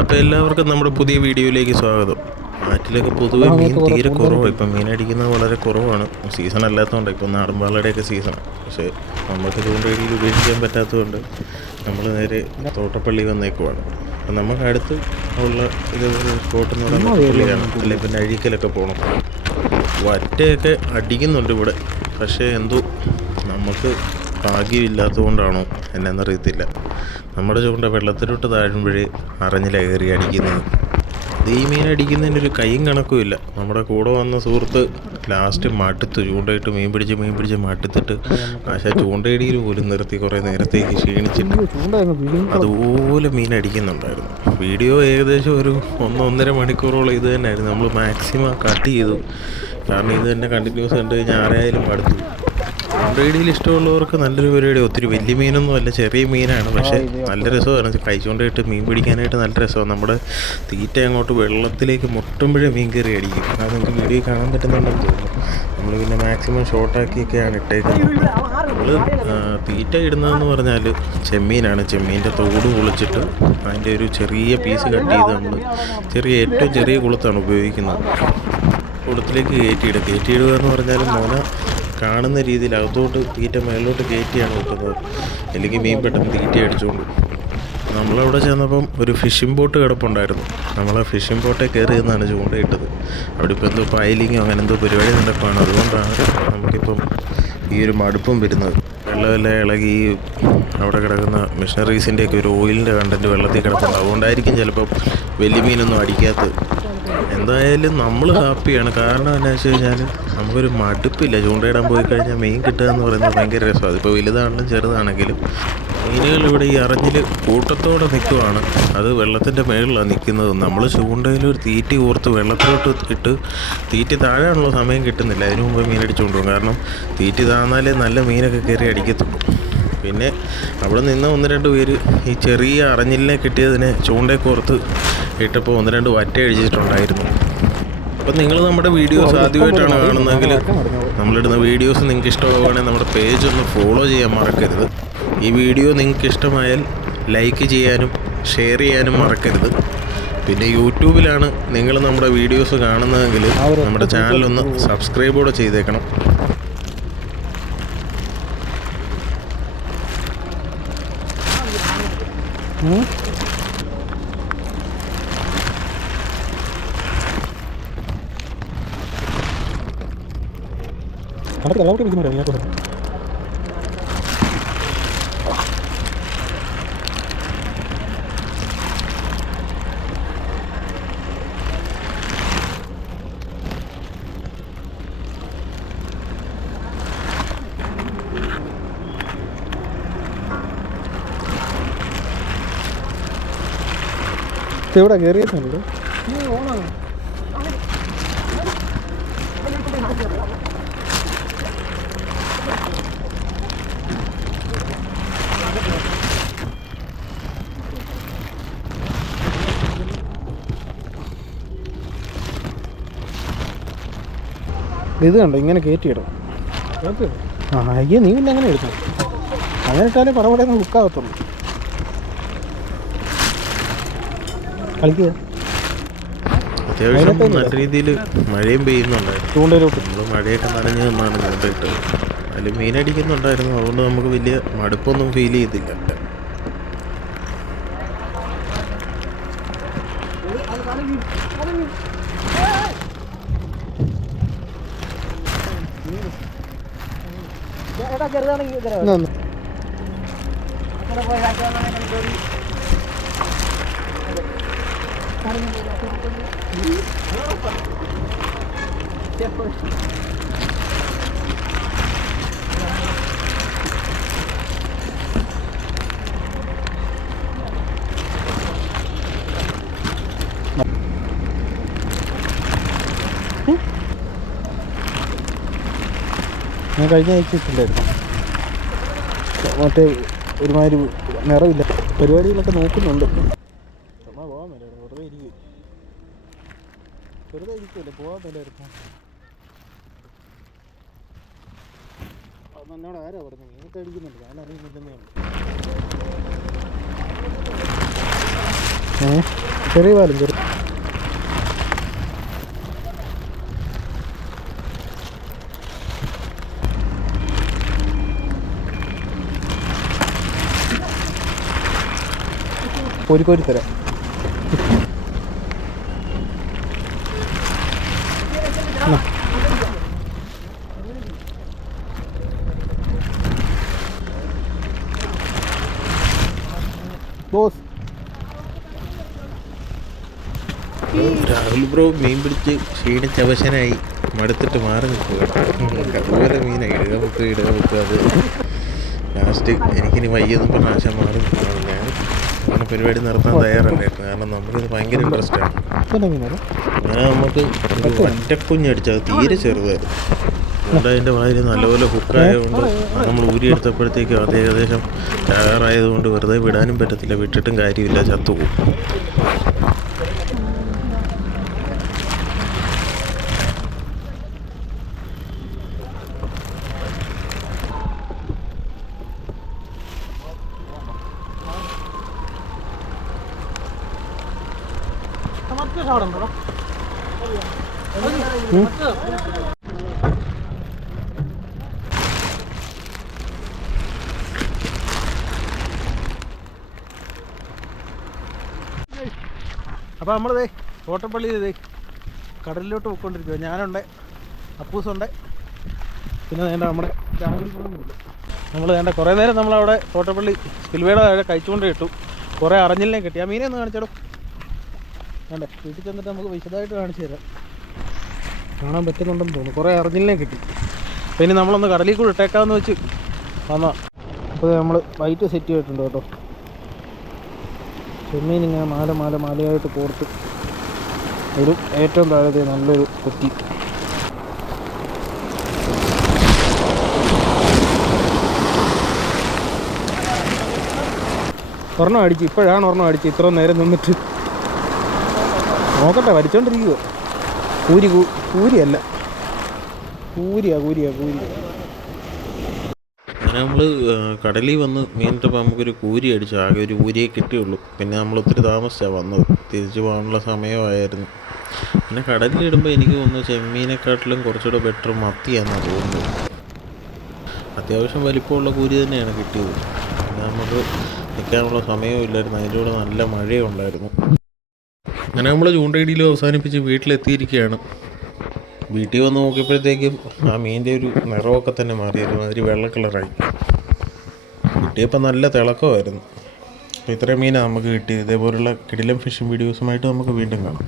അപ്പോൾ എല്ലാവർക്കും നമ്മുടെ പുതിയ വീഡിയോയിലേക്ക് സ്വാഗതം. ആറ്റിലൊക്കെ പൊതുവേ മീൻ തീരെ കുറവാണ് ഇപ്പം മീൻ അടിക്കുന്നത് വളരെ കുറവാണ്. സീസൺ അല്ലാത്തതുകൊണ്ട് ഇപ്പം നാടൻ പാലയുടെയൊക്കെ സീസണാണ് പക്ഷേ നമുക്ക് ചൂണ്ടയിടിയിൽ ഉപയോഗിക്കാൻ പറ്റാത്തതുകൊണ്ട് നമ്മൾ നേരെ തോട്ടപ്പള്ളി വന്നേക്കുവാണ്. അപ്പം നമുക്ക് അടുത്ത് ഉള്ള ഇതേപോലെ സ്പോട്ട് എന്ന് പറയുന്നത് പള്ളിയാണ് അല്ലെങ്കിൽ പിന്നെ അഴീക്കലൊക്കെ പോകണം വറ്റയൊക്കെ അടിക്കുന്നുണ്ട് ഇവിടെ. പക്ഷേ എന്തോ നമുക്ക് ഭാഗ്യമില്ലാത്തതുകൊണ്ടാണോ എന്നറിയത്തില്ല. നമ്മുടെ ചൂണ്ട വെള്ളത്തിലോട്ട് താഴുമ്പോഴേ അറിഞ്ഞില്ല കയറി അടിക്കുന്നത്. ഇത് ഈ മീൻ അടിക്കുന്നതിന് ഒരു കൈയും കണക്കുമില്ല നമ്മുടെ കൂടെ വന്ന സുഹൃത്ത് ലാസ്റ്റ് മടുത്തു ചൂണ്ടയിട്ട് മീൻ പിടിച്ച് മീൻ പിടിച്ച് മടുത്തിട്ട് പക്ഷേ ചൂണ്ടയിടിയിൽ പോലും നിർത്തി കുറേ നേരത്തേക്ക് ക്ഷീണിച്ചിട്ട് അതുപോലെ മീൻ അടിക്കുന്നുണ്ടായിരുന്നു. വീഡിയോ ഏകദേശം ഒരു ഒന്ന് ഒന്നര മണിക്കൂറോളം ഇത് തന്നെയായിരുന്നു. നമ്മൾ മാക്സിമം കട്ട് ചെയ്തു. കാരണം ഇത് തന്നെ കണ്ടിന്യൂസ് കണ്ടു കഴിഞ്ഞാൽ ആരായാലും മടുത്തു. ചൂണ്ടയിടിയിൽ ഇഷ്ടമുള്ളവർക്ക് നല്ലൊരു പരിപാടി. ഒത്തിരി വലിയ മീനൊന്നും അല്ല ചെറിയ മീനാണ്. പക്ഷേ നല്ല രസമാണ്. കൈ ചൂണ്ടയിട്ട് മീൻ പിടിക്കാനായിട്ട് നല്ല രസമാണ്. നമ്മുടെ തീറ്റ അങ്ങോട്ട് വെള്ളത്തിലേക്ക് മുട്ടുമ്പോഴേ മീൻ കയറി അടിക്കും. അത് നമുക്ക് വീഡിയോ കാണാൻ പറ്റുന്നുണ്ടെന്ന് തോന്നുന്നു. നമ്മൾ പിന്നെ മാക്സിമം ഷോർട്ടാക്കിയൊക്കെയാണ് ഇട്ടേക്കുന്നത്. നമ്മൾ തീറ്റ ഇടുന്നതെന്ന് പറഞ്ഞാൽ ചെമ്മീനാണ്. ചെമ്മീന്റെ തോട് കുളിച്ചിട്ട് അതിന്റെ ഒരു ചെറിയ പീസ് കട്ട് ചെയ്ത് നമ്മൾ ചെറിയ ഏറ്റവും ചെറിയ കുളത്താണ് ഉപയോഗിക്കുന്നത്. കുളത്തിലേക്ക് കയറ്റിയിടുക. കയറ്റിയിടുക എന്ന് പറഞ്ഞാൽ മോന കാണുന്ന രീതിയിൽ അകത്തോട്ട് തീറ്റ മേലോട്ട് കയറ്റിയാണ് വെക്കുന്നത് അല്ലെങ്കിൽ മീൻ പെട്ടെന്ന് തീറ്റ അടിച്ചുകൊണ്ട്. നമ്മളവിടെ ചെന്നപ്പം ഒരു ഫിഷിംഗ് ബോട്ട് കിടപ്പുണ്ടായിരുന്നു. നമ്മൾ ആ ഫിഷിംഗ് ബോട്ടിൽ കയറി നിന്നാണ് ചൂണ്ടയിട്ടത് അവിടെ ഇപ്പോൾ എന്തോ പൈലിങ്ങോ അങ്ങനെ എന്തോ പരിപാടി നടക്കുകയാണ് അതുകൊണ്ടാണ് നമുക്കിപ്പം ഈ ഒരു മടുപ്പും വരുന്നത്. വെള്ളമെല്ലാം ഇളകി അവിടെ കിടക്കുന്ന മിഷനറീസിന്റെയൊക്കെ ഒരു ഓയിലിന്റെ കണ്ടന്റ് വെള്ളത്തിൽ കിടപ്പുണ്ട്. അതുകൊണ്ടായിരിക്കും ചിലപ്പം വലിയ മീനൊന്നും അടിക്കാത്തത്. എന്തായാലും നമ്മൾ ഹാപ്പിയാണ്. കാരണം എന്നാ വെച്ച് കഴിഞ്ഞാൽ നമുക്കൊരു മടുപ്പില്ല. ചൂണ്ടയിടാൻ പോയി കഴിഞ്ഞാൽ മീൻ കിട്ടുക എന്ന് പറയുന്നത് ഭയങ്കര രസമാണ്. അതിപ്പോൾ വലുതാണെങ്കിലും ചെറുതാണെങ്കിലും മീനുകൾ ഇവിടെ ഈ അറിഞ്ഞിൽ കൂട്ടത്തോടെ നിൽക്കുവാണ്. അത് വെള്ളത്തിന്റെ മേളിലാണ് നിൽക്കുന്നത്. നമ്മൾ ചൂണ്ടയിൽ ഒരു തീറ്റി ഓർത്ത് വെള്ളത്തിലോട്ട് ഇട്ട് തീറ്റി താഴാനുള്ള സമയം കിട്ടുന്നില്ല. അതിനു മുമ്പ് മീൻ അടിച്ചുകൊണ്ട് കാരണം തീറ്റി താന്നാലേ നല്ല മീനൊക്കെ കയറി അടിക്കത്തുള്ളൂ. പിന്നെ അവിടെ നിന്ന് ഒന്ന് രണ്ട് പേര് ഈ ചെറിയ അറിഞ്ഞിലിനെ കിട്ടിയതിനെ ചൂണ്ടയെ കോർത്ത് ഇട്ടപ്പോൾ ഒന്ന് രണ്ട് വറ്റ അടിച്ചിട്ടുണ്ടായിരുന്നു അപ്പം നിങ്ങൾ നമ്മുടെ വീഡിയോസ് ആദ്യമായിട്ടാണ് കാണുന്നതെങ്കിൽ നമ്മളിടുന്ന വീഡിയോസ് നിങ്ങൾക്ക് ഇഷ്ടമാവുകയാണെങ്കിൽ നമ്മുടെ പേജ് ഒന്ന് ഫോളോ ചെയ്യാൻ മറക്കരുത്. ഈ വീഡിയോ നിങ്ങൾക്ക് ഇഷ്ടമായാൽ ലൈക്ക് ചെയ്യാനും ഷെയർ ചെയ്യാനും മറക്കരുത്. പിന്നെ യൂട്യൂബിലാണ് നിങ്ങൾ നമ്മുടെ വീഡിയോസ് കാണുന്നതെങ്കിൽ നമ്മുടെ ചാനലൊന്ന് സബ്സ്ക്രൈബ് കൂടെ ചെയ്തേക്കണം. 응? Kenapa kita lalu dia bagaimana ini aku ഇവിടെ കയറിയിട്ടുണ്ട് ഇത് കണ്ടോ ഇങ്ങനെ കയറ്റിയിടും ആ അയ്യോ നീ പിന്നെ അങ്ങനെ എടുക്കും അങ്ങനെ ഇട്ടാലേ പറവടെ ബുക്കാകത്തുള്ളൂ കളിക്കുക. അത്യാവശ്യം നല്ല രീതിയിൽ മഴയും പെയ്യുന്നുണ്ടായിരുന്നു. നമ്മൾ മഴയൊക്കെ നനഞ്ഞ് നിന്നാണ് കണ്ടിട്ട് അതിൽ മീനടിക്കുന്നുണ്ടായിരുന്നു അതുകൊണ്ട് നമുക്ക് വലിയ മടുപ്പൊന്നും ഫീൽ ചെയ്തില്ല. ചെറുതാണെങ്കിൽ. ഞാൻ കഴിഞ്ഞ ആഴ്ച ഇട്ടില്ലായിരുന്നു മറ്റേ ഒരുമാതിരി നിറവില്ല. പരിപാടികളൊക്കെ നോക്കുന്നുണ്ട് ചുമ്മാ പോകാൻ മേലായിരുന്നു വെറുതെ ഇരിക്കും വെറുതെ ഇരിക്കുമല്ലേ പോകാൻ തന്നെയായിരുന്നു അത് എന്നോട് ആരാ പറഞ്ഞു നീക്ക് അടിക്കുന്നുണ്ട്. ഞാൻ അറിയുന്നില്ലെന്നേ ഉള്ളൂ. ചെറിയ പാലും ചെറിയ ഒരു കോരി തരാം. ബോസ്. രാഹുൽ ബ്രോ മീൻ പിടിച്ച് ക്ഷീണിച്ച് അവശനായി മടുത്തിട്ട് മാറി നിൽക്കുക. അതുപോലെ മീനാണ് ഇടുക മുക്ക് ഇടുക മുക്ക് അത് ലാസ്റ്റ് എനിക്കിനി വയ്യെന്നും പറഞ്ഞ ആശ മാറി നിൽക്കുകയാണ്. ഞാൻ അങ്ങനെ പരിപാടി നടത്താൻ തയ്യാറല്ലായിരുന്നു കാരണം നമുക്കിത് ഭയങ്കര ഇൻട്രസ്റ്റ് ആണ്. ഇതെന്നാ മീനോ അങ്ങനെ നമുക്ക് ഒറ്റക്കുഞ്ഞ് ഒറ്റക്കുഞ്ഞടിച്ചത് തീരെ ചെറുതായിരുന്നു. അതുകൊണ്ട് അതിന്റെ വായിൽ നല്ലപോലെ ഹുക്കായതുകൊണ്ട് നമ്മൾ ഊരി എടുത്തപ്പോഴത്തേക്ക് അത് ഏകദേശം തയ്യാറായതുകൊണ്ട് വെറുതെ വിടാനും പറ്റത്തില്ല. വിട്ടിട്ടും കാര്യമില്ല. ചത്തുപോകും. അപ്പോൾ നമ്മളിതേ തോട്ടപ്പള്ളി ഇതേ കടലിലോട്ട് പോയിക്കൊണ്ടിരിക്കുക ഞാനുണ്ട് അപ്പൂസുണ്ട്. പിന്നെ വേണ്ട നമ്മുടെ നമ്മൾ വേണ്ട കുറേ നേരം നമ്മളവിടെ തോട്ടപ്പള്ളി സ്പിൽവേയുടെ കഴിച്ചുകൊണ്ട് കിട്ടും കുറേ അറിഞ്ഞില്ലേ കിട്ടി. ആ മീനെ ഒന്ന് വേണ്ടേ വീട്ടിൽ ചെന്നിട്ട് നമുക്ക് വിശദമായിട്ട് കാണിച്ചു തരാം. കാണാൻ പറ്റുന്നുണ്ടെന്ന് തോന്നുന്നു. കുറേ അറിഞ്ഞില്ലേ കിട്ടി. അപ്പം ഇനി നമ്മളൊന്ന് കടലിൽ കൂടെ ഇട്ടേക്കാമെന്ന് വെച്ച് വന്നാ അപ്പോൾ നമ്മൾ വൈറ്റ് സെറ്റ് ചെയ്തിട്ടുണ്ട് കേട്ടോ. ചെമ്മീൻ ഇങ്ങനെ മാല മാല മാലയായിട്ട് കോർത്ത് ഒരു ഏറ്റവും താഴത്തെ നല്ലൊരു കൊത്തി ഒരെണ്ണം അടിച്ച്. ഇപ്പോഴാണ് ഒരെണ്ണം അടിച്ച്. ഇത്ര നേരം നിന്നിട്ട് നോക്കട്ടെ വലിച്ചോണ്ടിരിക്കുവോ? കൂരി കൂരിയല്ല. കൂരിയാ കൂരിയാ കൂരി. അങ്ങനെ നമ്മൾ കടലിൽ വന്ന് മീനിട്ടപ്പോൾ നമുക്കൊരു കൂരി അടിച്ചു. ആകെ ഒരു കൂരിയെ കിട്ടിയുള്ളൂ. പിന്നെ നമ്മൾ ഒത്തിരി താമസിച്ചാണ് വന്നത്. തിരിച്ചു പോകാനുള്ള സമയമായിരുന്നു. പിന്നെ കടലിലിടുമ്പോൾ എനിക്ക് തോന്നുന്നു ചെമ്മീനെക്കാട്ടിലും കുറച്ചുകൂടെ ബെറ്റർ മത്തിയാണെന്ന് തോന്നുന്നത്. അത്യാവശ്യം വലിപ്പമുള്ള കൂരി തന്നെയാണ് കിട്ടിയത്. പിന്നെ നമുക്ക് നിൽക്കാനുള്ള സമയവും ഇല്ലായിരുന്നു. അതിന്റെ കൂടെ നല്ല മഴയുണ്ടായിരുന്നു. അങ്ങനെ നമ്മൾ ചൂണ്ടയിടിയിൽ അവസാനിപ്പിച്ച് വീട്ടിലെത്തിയിരിക്കുകയാണ്. വീട്ടിൽ വന്ന് നോക്കിയപ്പോഴത്തേക്കും ആ മീനിന്റെ ഒരു നിറമൊക്കെ തന്നെ മാറി അതിൽ വെള്ള കളറായി. കിട്ടിയപ്പോൾ നല്ല തിളക്കമായിരുന്നു. അപ്പോൾ ഇത്രയും മീനാണ് നമുക്ക് കിട്ടിയത്. ഇതേപോലുള്ള കിടിലം ഫിഷിംഗ് വീഡിയോസുമായിട്ട് നമുക്ക് വീണ്ടും കാണാം.